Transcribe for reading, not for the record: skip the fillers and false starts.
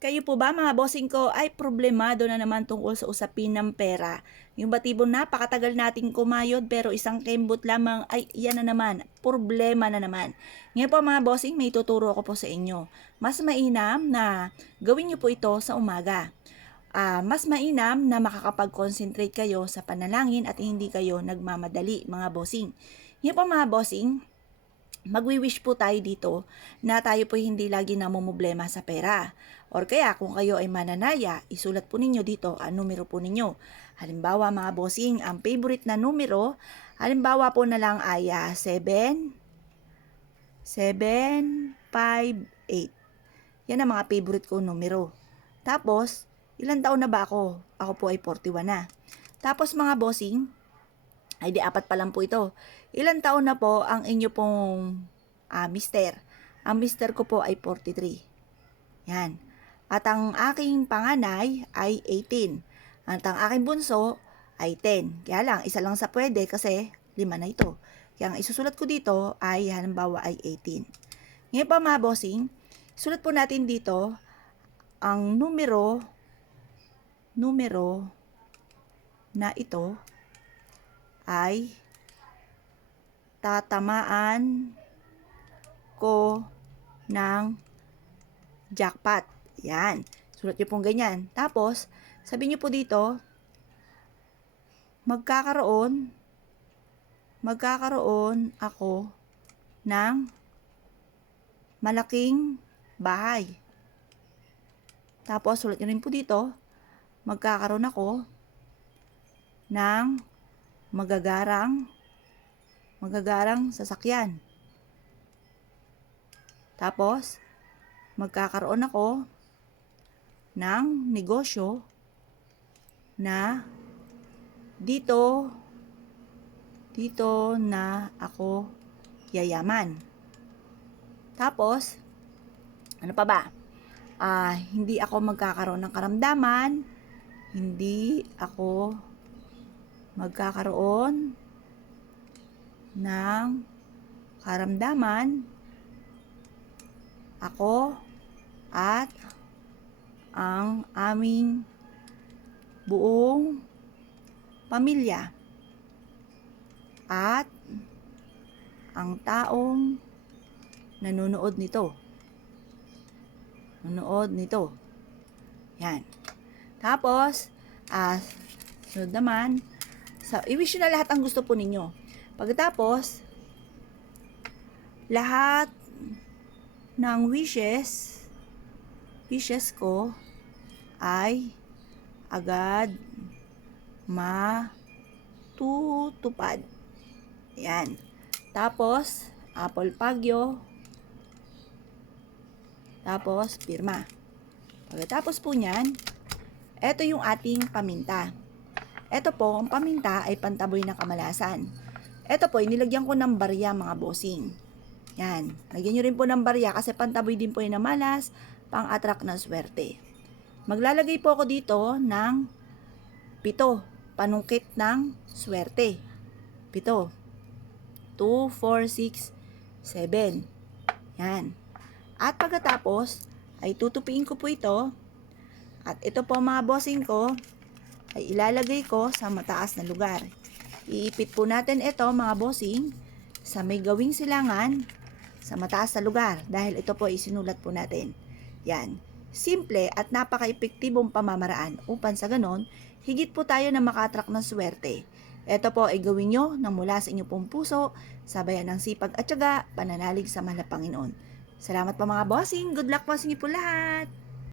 Kayo po ba mga bossing ko ay problemado na naman tungkol sa usapin ng pera? Yung batibong napakatagal nating kumayod pero isang kembot lamang ay yan na naman, problema na naman. Ngayon po mga bossing, may tuturo ako po sa inyo. Mas mainam na gawin niyo po ito sa umaga. Mas mainam na makakapag-concentrate kayo sa panalangin at hindi kayo nagmamadali mga bossing. Ngayon po mga bossing, magwi-wish po tayo dito na tayo po hindi lagi namumblema sa pera. Or kaya kung kayo ay mananaya, isulat po ninyo dito ang numero po ninyo. Halimbawa mga bossing, ang favorite na numero, halimbawa po na lang ay 7, 7, 5, 8. Yan ang mga favorite ko numero. Tapos, ilang taon na ba ako? Ako po ay 41 na. Tapos mga bossing, ay di apat pa lang po ito. Ilang taon na po ang inyo pong mister? Ang mister ko po ay 43. Yan. At ang aking panganay ay 18. At ang aking bunso ay 10. Kaya lang, isa lang sa pwede kasi 5 na ito. Kaya ang isusulat ko dito ay halimbawa ay 18. Ngayon pa mga bossing, sulat po natin dito ang numero na ito ay tatamaan ko ng jackpot. Yan. Sulat nyo pong ganyan. Tapos, sabi nyo po dito, magkakaroon ako ng malaking bahay. Tapos, sulat nyo rin po dito, magkakaroon ako ng magagarang sasakyan. Tapos, magkakaroon ako ng negosyo na dito na ako yayaman. Tapos, ano pa ba? Hindi ako magkakaroon ng karamdaman, hindi ako magkakaroon ng karamdaman, ako at ang aming buong pamilya at ang taong nanonood nito. Yan. Tapos, sunod naman, i-wish nyo na lahat ang gusto po ninyo. Pagkatapos, lahat ng wishes ko ay agad matutupad. Yan. Tapos, apple pagyo. Tapos, pirma. Pagkatapos po niyan, ito yung ating paminta. Ito po, ang paminta ay pantaboy ng kamalasan. Ito po, inilagyan ko ng barya mga bossing. Yan. Lagyan nyo rin po ng barya kasi pantaboy din po yung namalas, pang-attract ng swerte. Maglalagay po ako dito ng 7, panungkit ng swerte. 7. 2, 4, 6, 7. Yan. At pagkatapos, ay tutupiin ko po ito. At ito po mga bossing ko, ay ilalagay ko sa mataas na lugar. Iipit po natin ito mga bossing sa may gawing silangan sa mataas na lugar dahil ito po isinulat po natin. Yan. Simple at napaka-epektibong pamamaraan upang sa ganon, higit po tayo na maka-attract ng swerte. Ito po ay gawin nyo nang mula sa inyong pong puso, sabayan ng sipag at tiyaga, pananalig sa mahal na Panginoon. Salamat po mga bossing. Good luck po sa inyo po lahat.